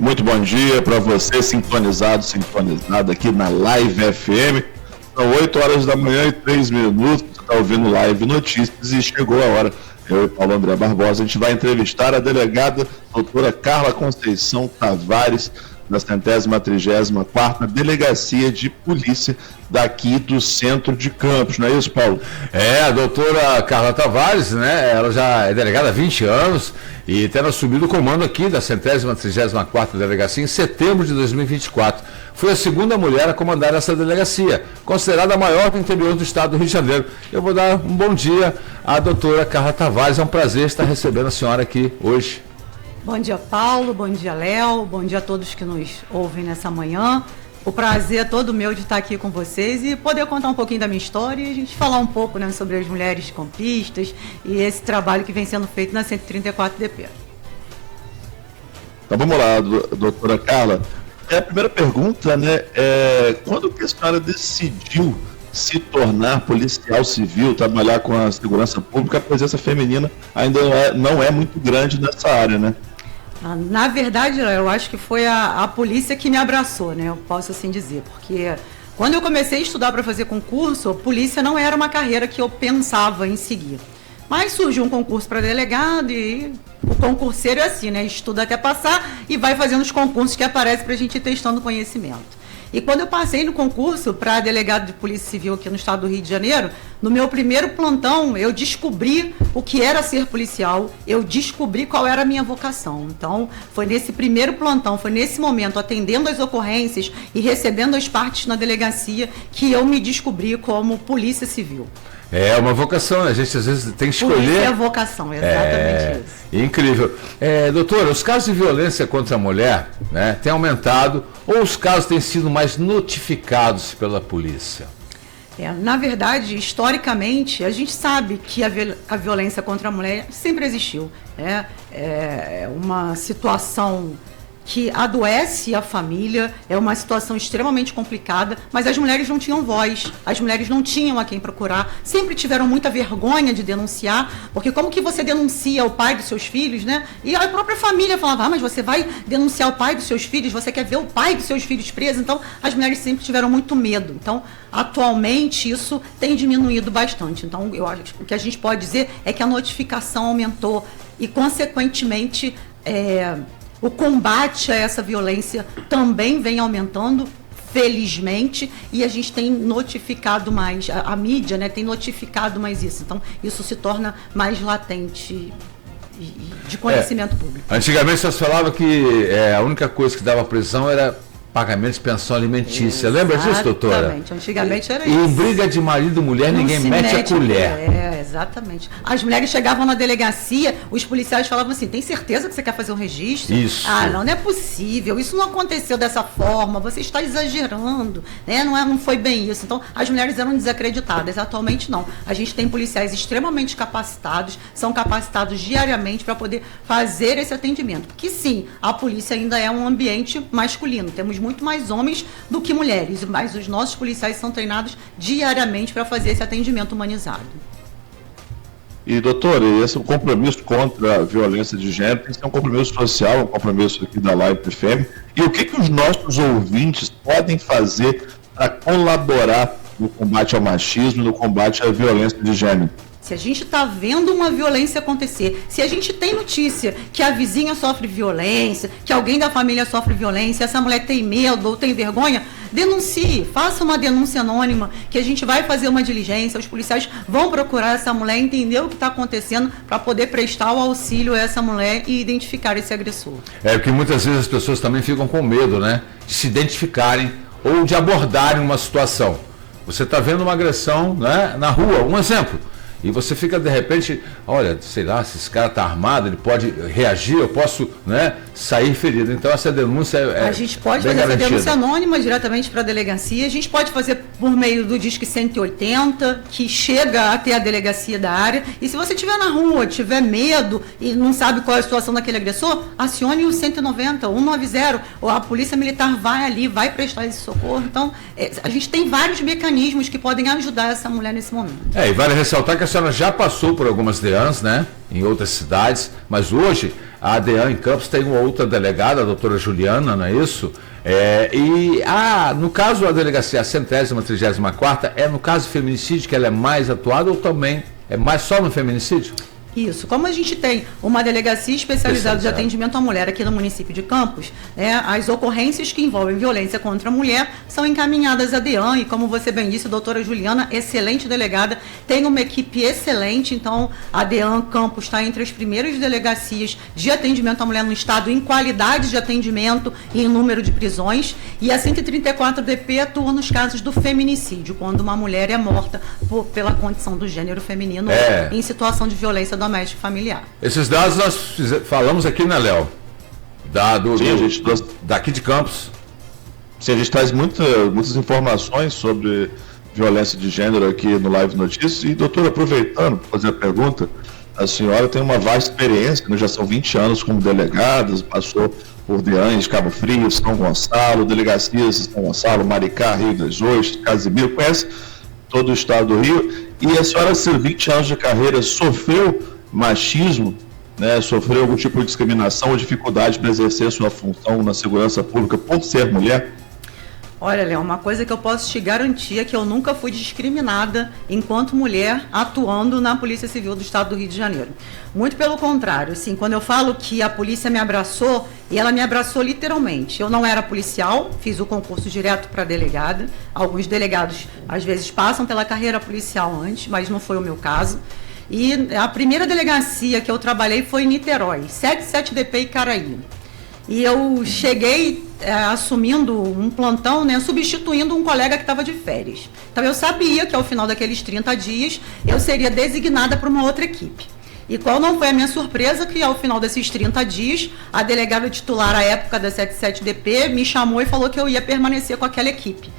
Muito bom dia para você, sintonizado aqui na Live FM. São 8 horas da manhã e 3 minutos. Você está ouvindo Live Notícias e chegou a hora. Eu e Paulo André Barbosa, a gente vai entrevistar a delegada doutora Carla Conceição Tavares, da 134ª Delegacia de Polícia daqui do centro de Campos, não é isso, Paulo? A doutora Carla Tavares, né, ela já é delegada há 20 anos e tendo assumido o comando aqui da 134ª Delegacia em setembro de 2024. Foi a segunda mulher a comandar essa delegacia, considerada a maior do interior do estado do Rio de Janeiro. Eu vou dar um bom dia à doutora Carla Tavares, é um prazer estar recebendo a senhora aqui hoje. Bom dia, Paulo, bom dia, Léo, bom dia a todos que nos ouvem nessa manhã. O prazer é todo meu de estar aqui com vocês e poder contar um pouquinho da minha história e a gente falar um pouco, né, sobre as mulheres campistas e esse trabalho que vem sendo feito na 134DP. Então vamos lá, doutora Carla. A primeira pergunta, né, quando que a senhora decidiu se tornar policial civil, trabalhar com a segurança pública? A presença feminina ainda não é muito grande nessa área, né? Na verdade, eu acho que foi a polícia que me abraçou, né? Eu posso assim dizer, porque quando eu comecei a estudar para fazer concurso, a polícia não era uma carreira que eu pensava em seguir. Mas surgiu um concurso para delegado e o concurseiro é assim, né? Estuda até passar e vai fazendo os concursos que aparecem para a gente ir testando conhecimento. E quando eu passei no concurso para delegado de Polícia Civil aqui no estado do Rio de Janeiro, no meu primeiro plantão, eu descobri o que era ser policial, eu descobri qual era a minha vocação. Então, foi nesse primeiro plantão, foi nesse momento, atendendo as ocorrências e recebendo as partes na delegacia, que eu me descobri como Polícia Civil. É uma vocação, a gente às vezes tem que escolher. Polícia é a vocação, exatamente isso. Incrível. Doutora, os casos de violência contra a mulher, né, têm aumentado ou os casos têm sido mais notificados pela polícia? Na verdade, historicamente, a gente sabe que a violência contra a mulher sempre existiu. É uma situação que adoece a família, é uma situação extremamente complicada, mas as mulheres não tinham voz, as mulheres não tinham a quem procurar, sempre tiveram muita vergonha de denunciar, porque como que você denuncia o pai dos seus filhos, né? E a própria família falava, mas você vai denunciar o pai dos seus filhos, você quer ver o pai dos seus filhos preso? Então, as mulheres sempre tiveram muito medo. Então, atualmente, isso tem diminuído bastante. Então, eu acho que o que a gente pode dizer é que a notificação aumentou e, consequentemente, o combate a essa violência também vem aumentando, felizmente, e a gente tem notificado mais, a mídia, né, tem notificado mais isso. Então, isso se torna mais latente e de conhecimento público. Antigamente, vocês falavam que a única coisa que dava prisão era pagamento de pensão alimentícia. Lembra disso, doutora? Exatamente. Antigamente era isso. E em briga de marido e mulher, ninguém mete a colher. Exatamente. As mulheres chegavam na delegacia, os policiais falavam assim, tem certeza que você quer fazer um registro? Isso. Não é possível, isso não aconteceu dessa forma, você está exagerando, né? Não foi bem isso. Então, as mulheres eram desacreditadas. Atualmente, não. A gente tem policiais extremamente capacitados, são capacitados diariamente para poder fazer esse atendimento. Porque, sim, a polícia ainda é um ambiente masculino. Temos muito mais homens do que mulheres, mas os nossos policiais são treinados diariamente para fazer esse atendimento humanizado. E, doutora, esse compromisso contra a violência de gênero tem que ser um compromisso social, um compromisso aqui da Live FM. E o que os nossos ouvintes podem fazer para colaborar no combate ao machismo, no combate à violência de gênero? Se a gente está vendo uma violência acontecer, se a gente tem notícia que a vizinha sofre violência, que alguém da família sofre violência, essa mulher tem medo ou tem vergonha, denuncie, faça uma denúncia anônima, que a gente vai fazer uma diligência, os policiais vão procurar essa mulher, entender o que está acontecendo para poder prestar o auxílio a essa mulher e identificar esse agressor. Porque muitas vezes as pessoas também ficam com medo, né, de se identificarem ou de abordarem uma situação. Você está vendo uma agressão, né, na rua, um exemplo. E você fica, de repente, olha, sei lá, se esse cara está armado, ele pode reagir, eu posso, né, sair ferido. Então, essa denúncia a gente pode fazer essa denúncia anônima diretamente para a delegacia, a gente pode fazer por meio do Disque 180, que chega até a delegacia da área. E se você estiver na rua, tiver medo e não sabe qual é a situação daquele agressor, acione o 190, 190, ou a Polícia Militar vai ali, vai prestar esse socorro. Então, a gente tem vários mecanismos que podem ajudar essa mulher nesse momento. E vale ressaltar que a senhora já passou por algumas DEANs, né, em outras cidades, mas hoje a ADEAN em Campos tem uma outra delegada, a doutora Juliana, não é isso? No caso da delegacia, a 134ª, é no caso de feminicídio que ela é mais atuada ou também é mais só no feminicídio? Isso. Como a gente tem uma delegacia especializada de atendimento à mulher aqui no município de Campos, as ocorrências que envolvem violência contra a mulher são encaminhadas à DEAN e, como você bem disse, a doutora Juliana, excelente delegada, tem uma equipe excelente, então a DEAN Campos está entre as primeiras delegacias de atendimento à mulher no estado em qualidade de atendimento e em número de prisões, e a 134DP atua nos casos do feminicídio, quando uma mulher é morta pela condição do gênero feminino em situação de violência doméstico familiar. Esses dados nós falamos aqui, né, Léo? Sim, daqui de Campos. Sim, a gente traz muitas informações sobre violência de gênero aqui no Live Notícias. E, doutora, aproveitando para fazer a pergunta, a senhora tem uma vasta experiência, né? Já são 20 anos como delegada, passou por DEAN, Cabo Frio, São Gonçalo, delegacias de São Gonçalo, Maricá, Rio das Ostras, Casimiro, conhece todo o estado do Rio. E a senhora, esses 20 anos de carreira, sofreu machismo, né? Sofreu algum tipo de discriminação ou dificuldade para exercer sua função na segurança pública por ser mulher? Olha, Léo, uma coisa que eu posso te garantir é que eu nunca fui discriminada enquanto mulher atuando na Polícia Civil do Estado do Rio de Janeiro. Muito pelo contrário, assim, quando eu falo que a polícia me abraçou, e ela me abraçou literalmente. Eu não era policial, fiz o concurso direto para delegada. Alguns delegados, às vezes, passam pela carreira policial antes, mas não foi o meu caso. E a primeira delegacia que eu trabalhei foi em Niterói, 77DP Icaraí. E eu cheguei assumindo um plantão, né, substituindo um colega que estava de férias. Então eu sabia que ao final daqueles 30 dias eu seria designada para uma outra equipe. E qual não foi a minha surpresa que ao final desses 30 dias, a delegada titular à época da 77DP me chamou e falou que eu ia permanecer com aquela equipe.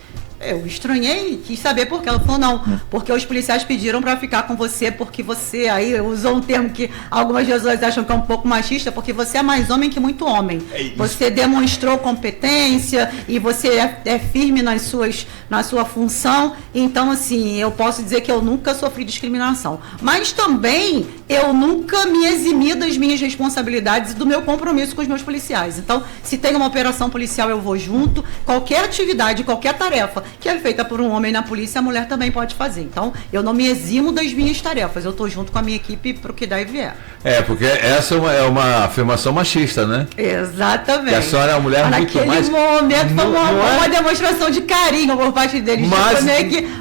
Eu estranhei e quis saber por quê. Ela falou, não, porque os policiais pediram para ficar com você, porque você, aí usou um termo que algumas pessoas acham que é um pouco machista, porque você é mais homem que muito homem. Você demonstrou competência e você é firme na sua função. Então, assim, eu posso dizer que eu nunca sofri discriminação. Mas também eu nunca me eximi das minhas responsabilidades e do meu compromisso com os meus policiais. Então, se tem uma operação policial, eu vou junto. Qualquer atividade, qualquer tarefa que é feita por um homem na polícia, a mulher também pode fazer. Então, eu não me eximo das minhas tarefas, eu estou junto com a minha equipe para o que der e vier. Porque essa é uma afirmação machista, né? Exatamente. Que a senhora é uma mulher muito mais... Naquele momento foi uma demonstração de carinho por parte deles,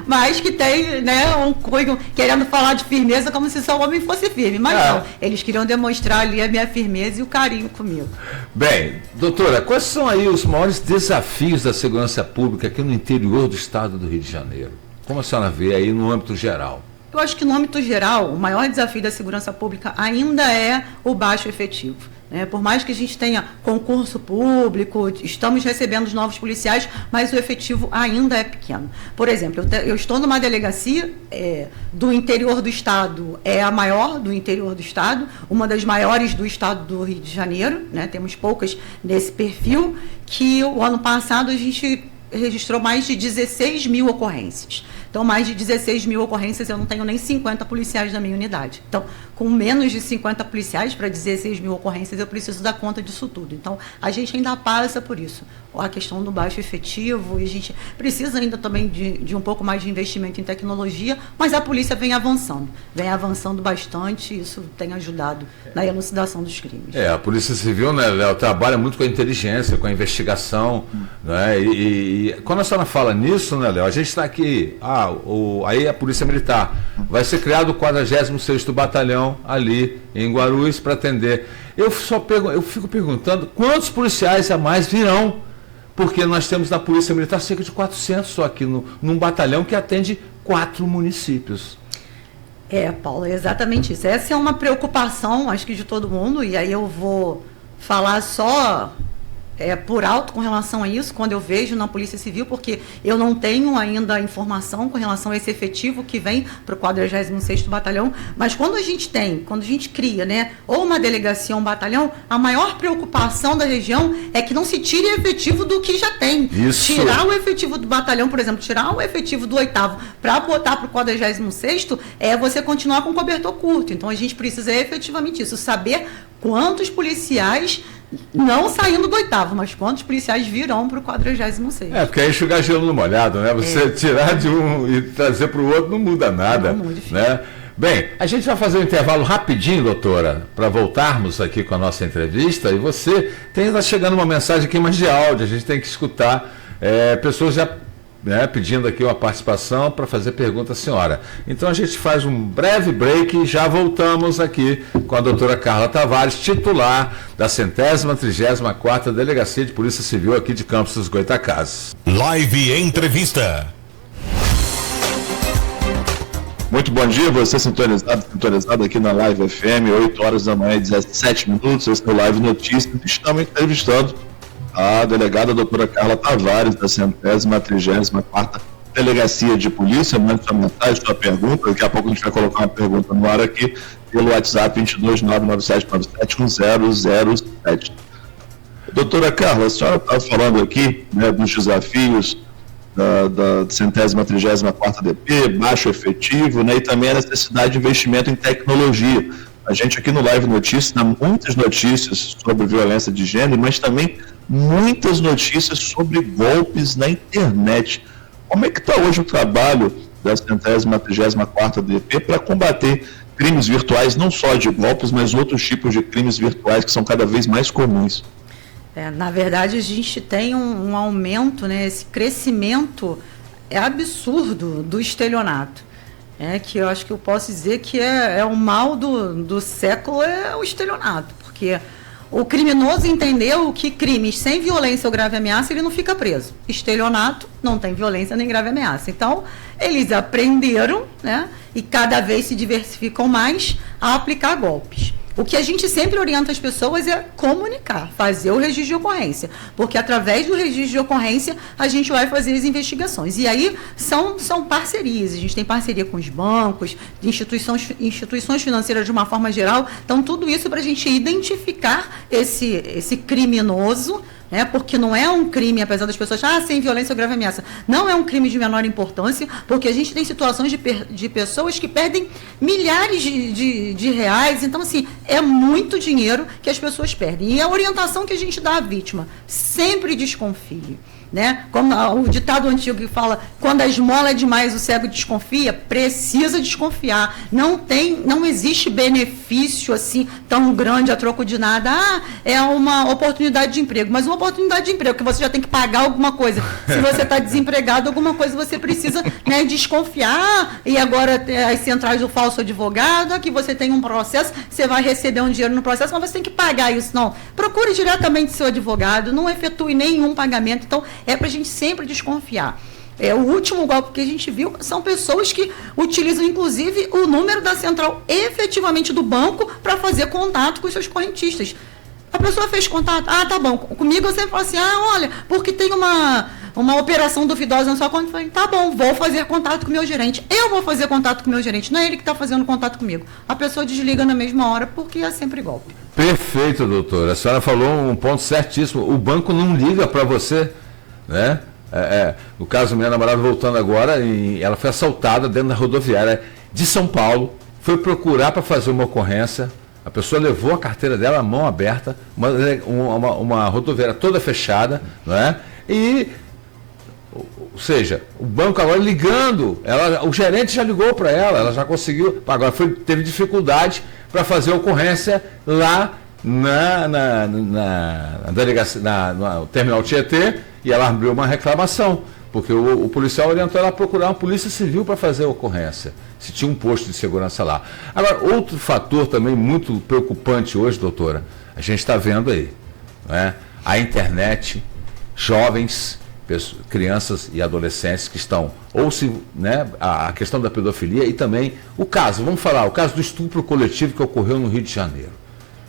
mas que tem, né, um cunho querendo falar de firmeza como se só o homem fosse firme. Mas não, eles queriam demonstrar ali a minha firmeza e o carinho comigo. Bem, doutora, quais são aí os maiores desafios da segurança pública aqui no interior do estado do Rio de Janeiro? Como a senhora vê aí no âmbito geral? Eu acho que no âmbito geral, o maior desafio da segurança pública ainda é o baixo efetivo. Por mais que a gente tenha concurso público, estamos recebendo os novos policiais, mas o efetivo ainda é pequeno. Por exemplo, eu estou numa delegacia do interior do estado, é a maior do interior do estado, uma das maiores do estado do Rio de Janeiro, né? Temos poucas nesse perfil, que o ano passado a gente registrou mais de 16 mil ocorrências. Então, mais de 16 mil ocorrências, eu não tenho nem 50 policiais na minha unidade. Então, com menos de 50 policiais para 16 mil ocorrências, eu preciso dar conta disso tudo. Então, a gente ainda passa por isso. A questão do baixo efetivo, e a gente precisa ainda também de um pouco mais de investimento em tecnologia, mas a polícia vem avançando bastante, e isso tem ajudado na elucidação dos crimes. A Polícia Civil, né, Léo, trabalha muito com a inteligência, com a investigação, né, e quando a senhora fala nisso, né, Léo, a gente está aqui, aí a Polícia Militar, vai ser criado o 46º Batalhão ali em Guarulhos para atender. Eu fico perguntando quantos policiais a mais virão, porque nós temos na Polícia Militar cerca de 400 só aqui num batalhão que atende 4 municípios. Paulo, é exatamente isso. Essa é uma preocupação, acho que de todo mundo, e aí eu vou falar só por alto com relação a isso, quando eu vejo na Polícia Civil, porque eu não tenho ainda informação com relação a esse efetivo que vem para o 46º Batalhão, mas quando a gente cria, né, ou uma delegacia ou um batalhão, a maior preocupação da região é que não se tire efetivo do que já tem. Isso. Tirar o efetivo do batalhão, por exemplo, tirar o efetivo do 8º para botar para o 46º é você continuar com cobertor curto. Então a gente precisa efetivamente isso, saber quantos policiais não saindo do 8º, mas quantos policiais virão para o 46º. Porque aí enxugar gelo no molhado, né? Você tirar de um e trazer para o outro não muda nada. Não, muito difícil. Né? Bem, a gente vai fazer um intervalo rapidinho, doutora, para voltarmos aqui com a nossa entrevista. E você está chegando uma mensagem aqui mais de áudio, a gente tem que escutar pessoas já pedindo aqui uma participação para fazer pergunta à senhora. Então a gente faz um breve break e já voltamos aqui com a doutora Carla Tavares, titular da 134ª Delegacia de Polícia Civil aqui de Campos dos Goytacazes. Live Entrevista. Muito bom dia, você sintonizado aqui na Live FM, 8 horas da manhã e 17 minutos, esse é o Live Notícias. Estamos entrevistando a delegada doutora Carla Tavares, da 134ª Delegacia de Polícia. Mande sua mensagem, sua pergunta. Daqui a pouco a gente vai colocar uma pergunta no ar aqui pelo WhatsApp 22997971007. Doutora Carla, a senhora está falando aqui, né, dos desafios da 134ª DP, baixo efetivo, né, e também a necessidade de investimento em tecnologia. A gente aqui no Live Notícias dá muitas notícias sobre violência de gênero, mas também muitas notícias sobre golpes na internet. Como é que está hoje o trabalho da 134ª DP para combater crimes virtuais, não só de golpes, mas outros tipos de crimes virtuais que são cada vez mais comuns? Na verdade, a gente tem um aumento, né, esse crescimento absurdo do estelionato. Que eu acho que eu posso dizer que é o mal do século, é o estelionato, porque o criminoso entendeu que crimes sem violência ou grave ameaça, ele não fica preso. Estelionato não tem violência nem grave ameaça. Então, eles aprenderam, né, e cada vez se diversificam mais a aplicar golpes. O que a gente sempre orienta as pessoas é comunicar, fazer o registro de ocorrência, porque através do registro de ocorrência a gente vai fazer as investigações. E aí são parcerias, a gente tem parceria com os bancos, instituições financeiras de uma forma geral, então tudo isso para a gente identificar esse criminoso, né, porque não é um crime, apesar das pessoas sem violência ou grave ameaça, não é um crime de menor importância, porque a gente tem situações de pessoas que perdem milhares de reais, então assim, é muito dinheiro que as pessoas perdem. E a orientação que a gente dá à vítima, sempre desconfie. Né? Como o ditado antigo que fala, quando a esmola é demais, o cego desconfia, precisa desconfiar. Não existe benefício assim tão grande a troco de nada. É uma oportunidade de emprego, mas uma oportunidade de emprego que você já tem que pagar alguma coisa. Se você está desempregado, alguma coisa você precisa, né, desconfiar. E agora as centrais do falso advogado, que você tem um processo, você vai receber um dinheiro no processo, mas você tem que pagar isso. Não, procure diretamente seu advogado, não efetue nenhum pagamento. Então, é para a gente sempre desconfiar. O último golpe que a gente viu são pessoas que utilizam, inclusive, o número da central efetivamente do banco para fazer contato com os seus correntistas. A pessoa fez contato, tá bom, comigo você fala assim, olha, porque tem uma operação duvidosa na sua conta. Eu falei, tá bom, vou fazer contato com o meu gerente. Eu vou fazer contato com o meu gerente, não é ele que está fazendo contato comigo. A pessoa desliga na mesma hora, porque é sempre golpe. Perfeito, doutora. A senhora falou um ponto certíssimo. O banco não liga para você, né? No caso, minha namorada voltando agora, ela foi assaltada dentro da rodoviária de São Paulo, foi procurar para fazer uma ocorrência, a pessoa levou a carteira dela, a mão aberta, uma rodoviária toda fechada, não é? Ou seja, o banco agora ligando, o gerente já ligou para ela já conseguiu, agora teve dificuldade para fazer a ocorrência lá na delegacia, no terminal Tietê, e ela abriu uma reclamação, porque o policial orientou ela a procurar uma polícia civil para fazer a ocorrência, se tinha um posto de segurança lá. Agora, outro fator também muito preocupante hoje, doutora, a gente está vendo aí, né? A internet, jovens, crianças e adolescentes que estão, a questão da pedofilia e também o caso do estupro coletivo que ocorreu no Rio de Janeiro.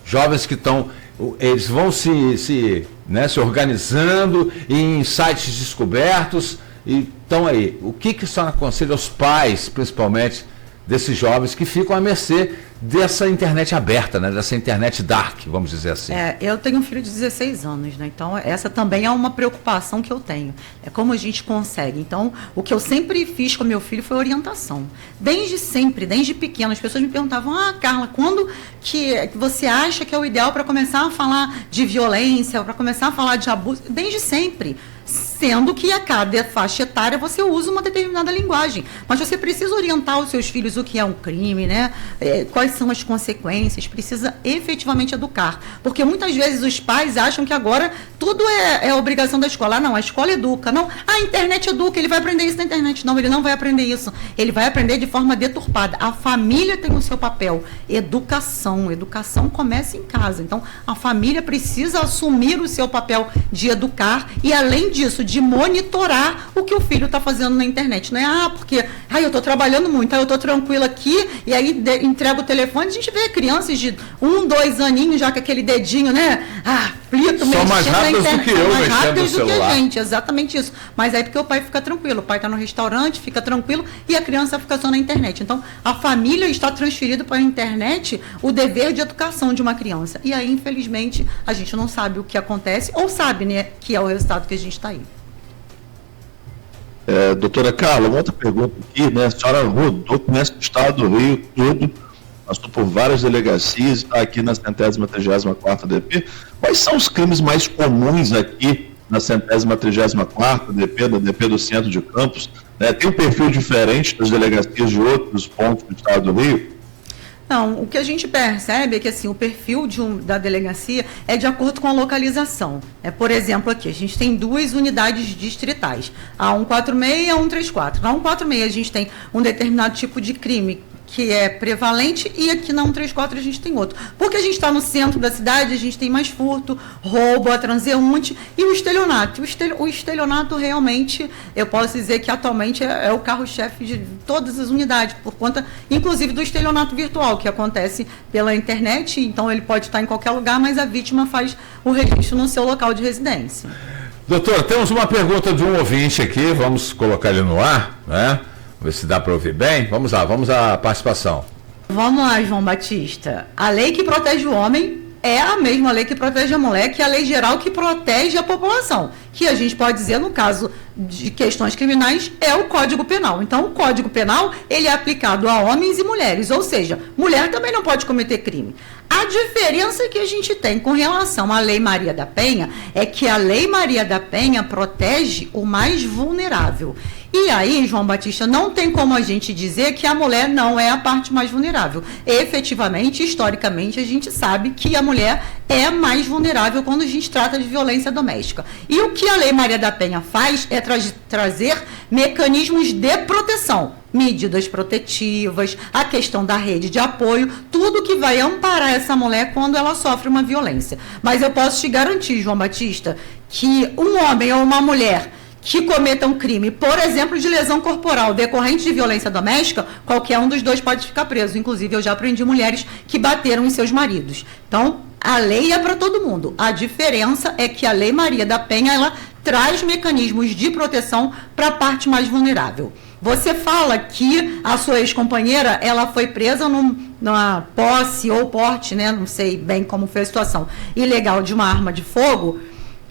Jovens que estão eles vão se organizando em sites descobertos e estão aí. O que o senhor aconselha aos pais, principalmente, desses jovens que ficam à mercê dessa internet aberta, né? Dessa internet dark, vamos dizer assim? Eu tenho um filho de 16 anos, né? Então essa também é uma preocupação que eu tenho. É como a gente consegue. Então, o que eu sempre fiz com meu filho foi orientação. Desde sempre, desde pequeno, as pessoas me perguntavam: Carla, quando que você acha que é o ideal para começar a falar de violência, para começar a falar de abuso? Desde sempre. Sendo que a cada faixa etária você usa uma determinada linguagem. Mas você precisa orientar os seus filhos o que é um crime, né? Quais são as consequências, precisa efetivamente educar. Porque muitas vezes os pais acham que agora tudo é obrigação da escola. Não, a escola educa. Não, a internet educa, ele vai aprender isso na internet. Não, ele não vai aprender isso. Ele vai aprender de forma deturpada. A família tem o seu papel. Educação. Educação começa em casa. Então, a família precisa assumir o seu papel de educar e, além disso, de monitorar o que o filho está fazendo na internet. Não é, porque eu estou trabalhando muito, eu estou tranquila aqui, e aí entrego o telefone. A gente vê crianças de 1, 2 aninhos já com aquele dedinho, né? Aflito, mexendo na internet. São mais rápidas do que eu, mais mexendo rápidas no do celular. que a gente, exatamente isso. Mas aí porque o pai fica tranquilo, o pai está no restaurante, fica tranquilo, e a criança fica só na internet. Então, a família está transferido para a internet o dever de educação de uma criança. E aí, infelizmente, a gente não sabe o que acontece, ou sabe, né, que é o resultado que a gente está aí. Doutora Carla, uma outra pergunta aqui, né? A senhora rodou, conhece o estado do Rio todo, passou por várias delegacias, está aqui na 134ª DP. Quais são os crimes mais comuns aqui na 134ª DP, da DP do Centro de Campos? Tem um perfil diferente das delegacias de outros pontos do estado do Rio? Não, o que a gente percebe é que assim, o perfil da delegacia é de acordo com a localização. Por exemplo, aqui a gente tem 2 unidades distritais, a 146 e a 134. Na 146 a gente tem um determinado tipo de crime que é prevalente, e aqui na 134 a gente tem outro. Porque a gente está no centro da cidade, a gente tem mais furto, roubo, a transeunte e o estelionato. O estelionato realmente, eu posso dizer que atualmente é o carro-chefe de todas as unidades, por conta, inclusive, do estelionato virtual, que acontece pela internet. Então, ele pode estar em qualquer lugar, mas a vítima faz o registro no seu local de residência. Doutor, temos uma pergunta de um ouvinte aqui, vamos colocar ele no ar, né? Ver se dá para ouvir bem. Vamos lá, vamos à participação. Vamos lá, João Batista. A lei que protege o homem é a mesma lei que protege a mulher, que é a lei geral que protege a população. Que a gente pode dizer, no caso de questões criminais, é o Código Penal. Então, o Código Penal, ele é aplicado a homens e mulheres, ou seja, mulher também não pode cometer crime. A diferença que a gente tem com relação à Lei Maria da Penha é que a Lei Maria da Penha protege o mais vulnerável. E aí, João Batista, não tem como a gente dizer que a mulher não é a parte mais vulnerável. Efetivamente, historicamente, a gente sabe que a mulher é mais vulnerável quando a gente trata de violência doméstica. E o que a Lei Maria da Penha faz é trazer mecanismos de proteção, medidas protetivas, a questão da rede de apoio, tudo que vai amparar essa mulher quando ela sofre uma violência. Mas eu posso te garantir, João Batista, que um homem ou uma mulher que cometa um crime, por exemplo, de lesão corporal decorrente de violência doméstica, qualquer um dos dois pode ficar preso. Inclusive, eu já aprendi mulheres que bateram em seus maridos. Então, a lei é para todo mundo. A diferença é que a Lei Maria da Penha, ela traz mecanismos de proteção para a parte mais vulnerável. Você fala que a sua ex-companheira, ela foi presa numa posse ou porte, né? Não sei bem como foi a situação, ilegal de uma arma de fogo,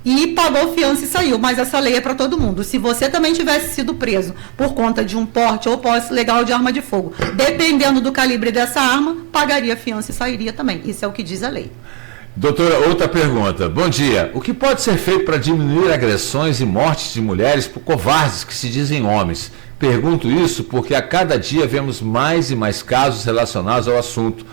e pagou fiança e saiu, mas essa lei é para todo mundo. Se você também tivesse sido preso por conta de um porte ou posse legal de arma de fogo, dependendo do calibre dessa arma, pagaria fiança e sairia também. Isso é o que diz a lei. Doutora, outra pergunta. Bom dia. O que pode ser feito para diminuir agressões e mortes de mulheres por covardes que se dizem homens? Pergunto isso porque a cada dia vemos mais e mais casos relacionados ao assunto.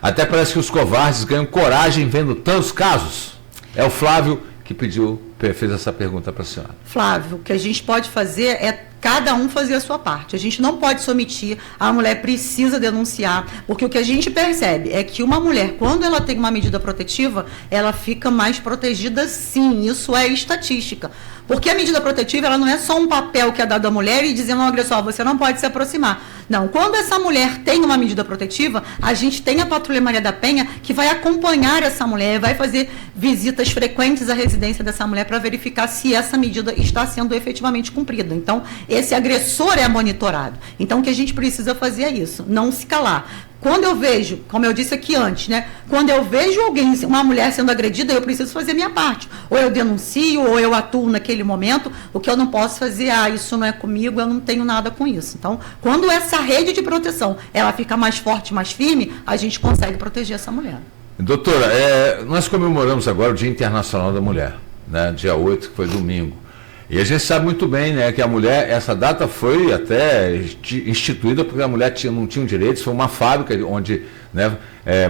Até parece que os covardes ganham coragem vendo tantos casos. É o Flávio que fez essa pergunta para a senhora. Flávio, o que a gente pode fazer é cada um fazer a sua parte. A gente não pode se omitir, a mulher precisa denunciar, porque o que a gente percebe é que uma mulher, quando ela tem uma medida protetiva, ela fica mais protegida sim, isso é estatística. Porque a medida protetiva, ela não é só um papel que é dado à mulher e dizendo ao agressor, você não pode se aproximar. Não, quando essa mulher tem uma medida protetiva, a gente tem a Patrulha Maria da Penha que vai acompanhar essa mulher, vai fazer visitas frequentes à residência dessa mulher para verificar se essa medida está sendo efetivamente cumprida. Então, esse agressor é monitorado. Então, o que a gente precisa fazer é isso, não se calar. Quando eu vejo, como eu disse aqui antes, né? Quando eu vejo alguém, uma mulher sendo agredida, eu preciso fazer a minha parte. Ou eu denuncio, ou eu atuo naquele momento. O que eu não posso fazer, isso não é comigo, eu não tenho nada com isso. Então, quando essa rede de proteção, ela fica mais forte, mais firme, a gente consegue proteger essa mulher. Doutora, nós comemoramos agora o Dia Internacional da Mulher, né? Dia 8, que foi domingo. E a gente sabe muito bem, né, que a mulher, essa data foi até instituída porque a mulher não tinha direitos, foi uma fábrica onde, né,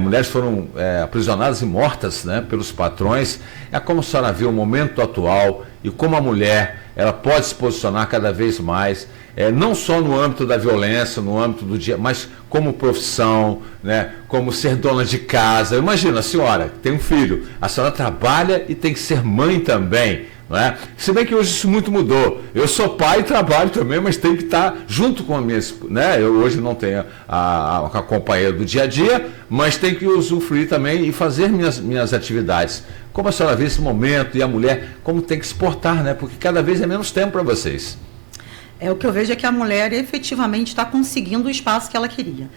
mulheres foram aprisionadas e mortas, né, pelos patrões. É como a senhora vê o momento atual e como a mulher ela pode se posicionar cada vez mais, não só no âmbito da violência, no âmbito do dia, mas como profissão, né, como ser dona de casa. Imagina, a senhora tem um filho, a senhora trabalha e tem que ser mãe também. Não é? Se bem que hoje isso muito mudou. Eu sou pai e trabalho também, mas tenho que estar junto com a minha... Né? Eu hoje não tenho a companheira do dia a dia, mas tenho que usufruir também e fazer minhas atividades. Como a senhora vê esse momento e a mulher, como tem que se portar, né? Porque cada vez é menos tempo para vocês. O que eu vejo é que a mulher efetivamente está conseguindo o espaço que ela queria.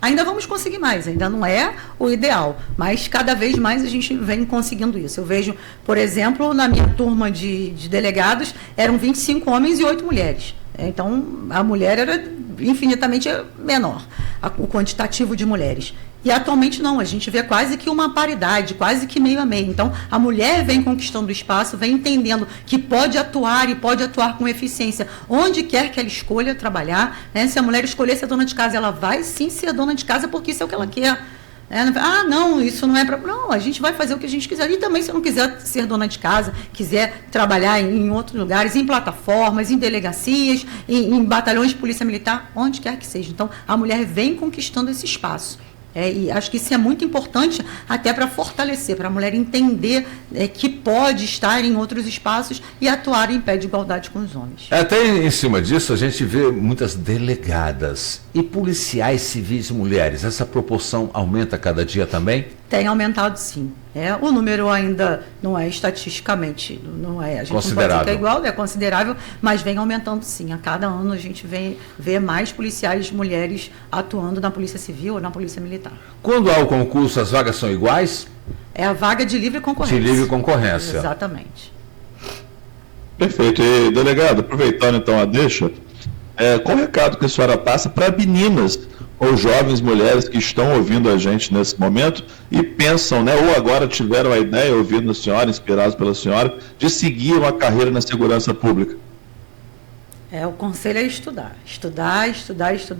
Ainda vamos conseguir mais, ainda não é o ideal, mas cada vez mais a gente vem conseguindo isso. Eu vejo, por exemplo, na minha turma de delegados, eram 25 homens e 8 mulheres. Então, a mulher era infinitamente menor, o quantitativo de mulheres. E atualmente não, a gente vê quase que uma paridade, quase que meio a meio. Então, a mulher vem conquistando o espaço, vem entendendo que pode atuar e pode atuar com eficiência onde quer que ela escolha trabalhar. Se a mulher escolher ser dona de casa, ela vai sim ser dona de casa porque isso é o que ela quer. Não, isso não é para... Não, a gente vai fazer o que a gente quiser. E também, se eu não quiser ser dona de casa, quiser trabalhar em outros lugares, em plataformas, em delegacias, em batalhões de polícia militar, onde quer que seja. Então, a mulher vem conquistando esse espaço. E acho que isso é muito importante até para fortalecer, para a mulher entender que pode estar em outros espaços e atuar em pé de igualdade com os homens. Até em cima disso, a gente vê muitas delegadas e policiais civis mulheres. Essa proporção aumenta cada dia também? Tem aumentado, sim. O número ainda não é estatisticamente, não é, a gente considerável. Não pode dizer que é igual, é considerável, mas vem aumentando, sim. A cada ano a gente vê mais policiais mulheres atuando na Polícia Civil ou na Polícia Militar. Quando há o concurso, as vagas são iguais? É a vaga de livre concorrência. De livre concorrência. Exatamente. Perfeito. E, delegado, aproveitando então a deixa, qual o recado que a senhora passa para meninas ou jovens mulheres que estão ouvindo a gente nesse momento e pensam, né, ou agora tiveram a ideia, ouvindo a senhora, inspirados pela senhora, de seguir uma carreira na segurança pública? O conselho é estudar. Estudar.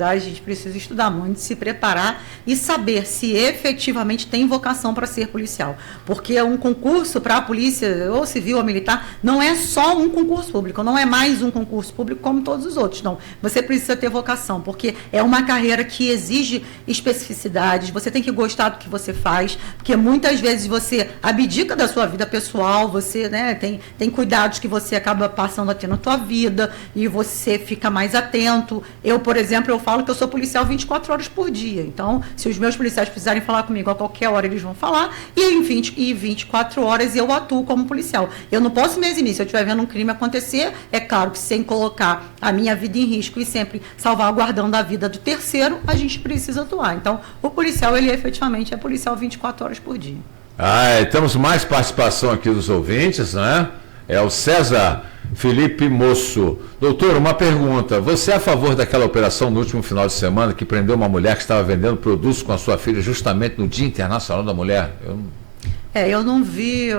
A gente precisa estudar muito, se preparar e saber se efetivamente tem vocação para ser policial. Porque um concurso para a polícia, ou civil ou militar, não é só um concurso público, não é mais um concurso público como todos os outros, não. Você precisa ter vocação, porque é uma carreira que exige especificidades, você tem que gostar do que você faz, porque muitas vezes você abdica da sua vida pessoal, você, né, tem cuidados que você acaba passando a ter na sua vida, e você fica mais atento. Eu, por exemplo, eu falo que eu sou policial 24 horas por dia. Então, se os meus policiais precisarem falar comigo a qualquer hora, eles vão falar. E em 24 horas eu atuo como policial. Eu não posso me eximir. Se eu estiver vendo um crime acontecer, é claro que sem colocar a minha vida em risco e sempre salvaguardando a vida do terceiro, a gente precisa atuar. Então, o policial, ele efetivamente é policial 24 horas por dia. Temos mais participação aqui dos ouvintes, né? É o César Felipe Moço. Doutor, uma pergunta. Você é a favor daquela operação no último final de semana que prendeu uma mulher que estava vendendo produtos com a sua filha justamente no Dia Internacional da Mulher? Eu não vi,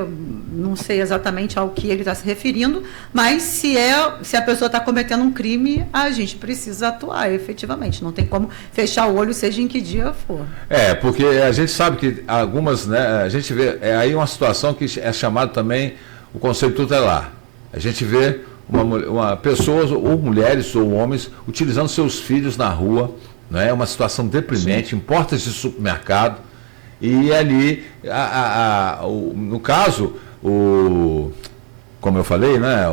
não sei exatamente ao que ele está se referindo, mas se a pessoa está cometendo um crime, a gente precisa atuar efetivamente. Não tem como fechar o olho, seja em que dia for. Porque a gente sabe que algumas, né, a gente vê, aí uma situação que é chamado também o Conselho Tutelar. A gente vê pessoas, ou mulheres ou homens, utilizando seus filhos na rua, né? É uma situação deprimente, em portas de supermercado, e ali, no caso, como eu falei, né?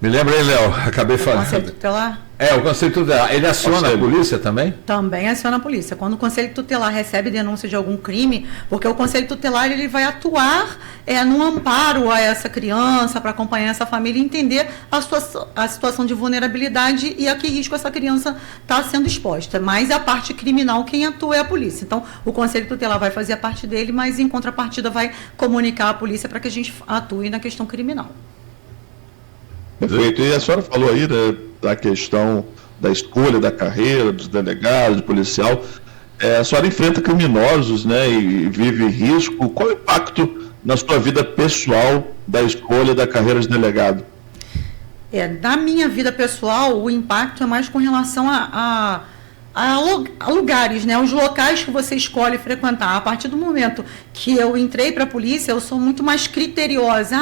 Me lembra aí, Léo, acabei O falando. Conselho Tutelar? O Conselho Tutelar, ele aciona a polícia também? Também aciona a polícia. Quando o Conselho Tutelar recebe denúncia de algum crime, porque o Conselho Tutelar ele vai atuar no amparo a essa criança, para acompanhar essa família e entender a situação de vulnerabilidade e a que risco essa criança está sendo exposta. Mas a parte criminal, quem atua é a polícia. Então, o Conselho Tutelar vai fazer a parte dele, mas em contrapartida vai comunicar à polícia para que a gente atue na questão criminal. Perfeito. E a senhora falou aí, né, da questão da escolha da carreira, dos delegados, do policial. A senhora enfrenta criminosos, né, e vive risco. Qual o impacto na sua vida pessoal da escolha da carreira de delegado? Na minha vida pessoal, o impacto é mais com relação a lugares, né? Os locais que você escolhe frequentar. A partir do momento que eu entrei para a polícia, eu sou muito mais criteriosa.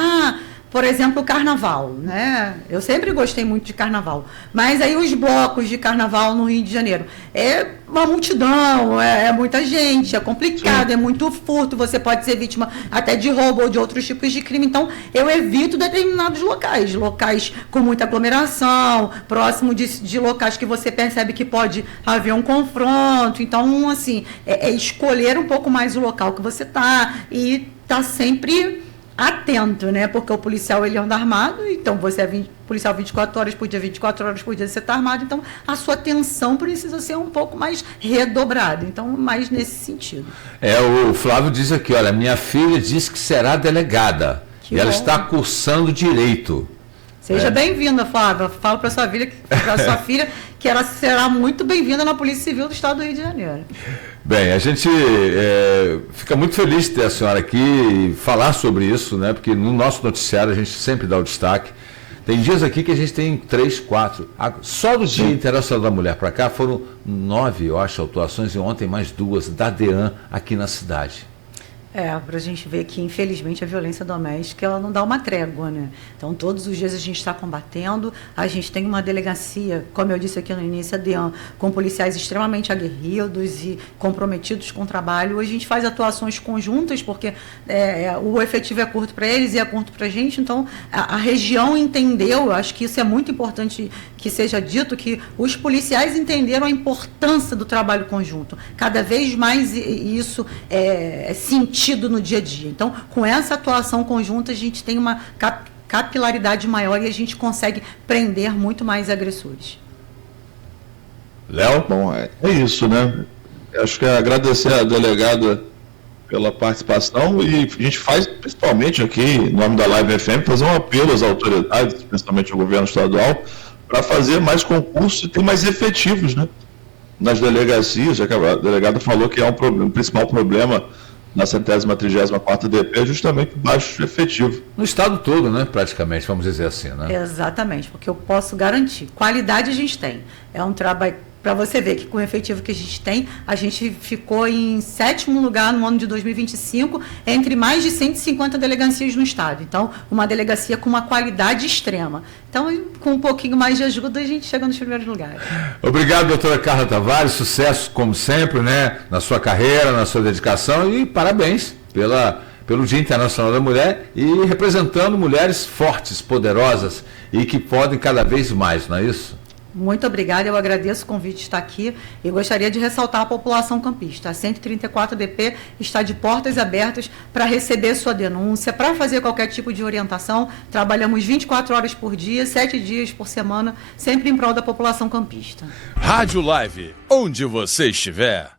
Por exemplo, o carnaval, né? Eu sempre gostei muito de carnaval. Mas aí os blocos de carnaval no Rio de Janeiro. É uma multidão, é muita gente, é complicado, é muito furto, você pode ser vítima até de roubo ou de outros tipos de crime. Então, eu evito determinados locais com muita aglomeração, próximo de locais que você percebe que pode haver um confronto. Então, assim, escolher um pouco mais o local que você está e estar sempre atento, né? Porque o policial ele anda armado, então você é policial 24 horas por dia, 24 horas por dia você está armado, então a sua atenção precisa ser um pouco mais redobrada, então mais nesse sentido. O Flávio diz aqui, olha, minha filha disse que será delegada e ela está cursando Direito. Seja bem-vinda, Flávia. Falo para sua filha que ela será muito bem-vinda na Polícia Civil do Estado do Rio de Janeiro. Bem, a gente fica muito feliz de ter a senhora aqui e falar sobre isso, né? Porque no nosso noticiário a gente sempre dá o destaque. Tem dias aqui que a gente tem 3, 4. Só do Dia Internacional da Mulher para cá foram 9, eu acho, autuações e ontem mais 2 da DEAN aqui na cidade. Para a gente ver que, infelizmente, a violência doméstica ela não dá uma trégua, né? Então, todos os dias a gente está combatendo. A gente tem uma delegacia, como eu disse aqui no início, a DEAN, com policiais extremamente aguerridos e comprometidos com o trabalho. A gente faz atuações conjuntas, porque o efetivo é curto para eles e é curto para a gente. Então, a região entendeu, eu acho que isso é muito importante que seja dito, que os policiais entenderam a importância do trabalho conjunto. Cada vez mais isso é sentido no dia a dia. Então, com essa atuação conjunta, a gente tem uma capilaridade maior e a gente consegue prender muito mais agressores. Léo? Bom, é isso, né? Acho que agradecer a delegada pela participação e a gente faz, principalmente aqui, em nome da Live FM, fazer um apelo às autoridades, principalmente ao governo estadual, para fazer mais concursos e ter mais efetivos, né? Nas delegacias, já que a delegada falou que é um principal problema na 134ª DP é justamente o baixo efetivo. No estado todo, né? Praticamente, vamos dizer assim, né? Exatamente, porque eu posso garantir. Qualidade a gente tem. É um trabalho, para você ver que com o efetivo que a gente tem, a gente ficou em 7º lugar no ano de 2025, entre mais de 150 delegacias no estado. Então, uma delegacia com uma qualidade extrema. Então, com um pouquinho mais de ajuda, a gente chega nos primeiros lugares. Obrigado, doutora Carla Tavares. Sucesso, como sempre, né? Na sua carreira, na sua dedicação e parabéns pelo Dia Internacional da Mulher e representando mulheres fortes, poderosas e que podem cada vez mais, não é isso? Muito obrigada, eu agradeço o convite de estar aqui e gostaria de ressaltar a população campista. A 134DP está de portas abertas para receber sua denúncia, para fazer qualquer tipo de orientação. Trabalhamos 24 horas por dia, 7 dias por semana, sempre em prol da população campista. Rádio Live, onde você estiver.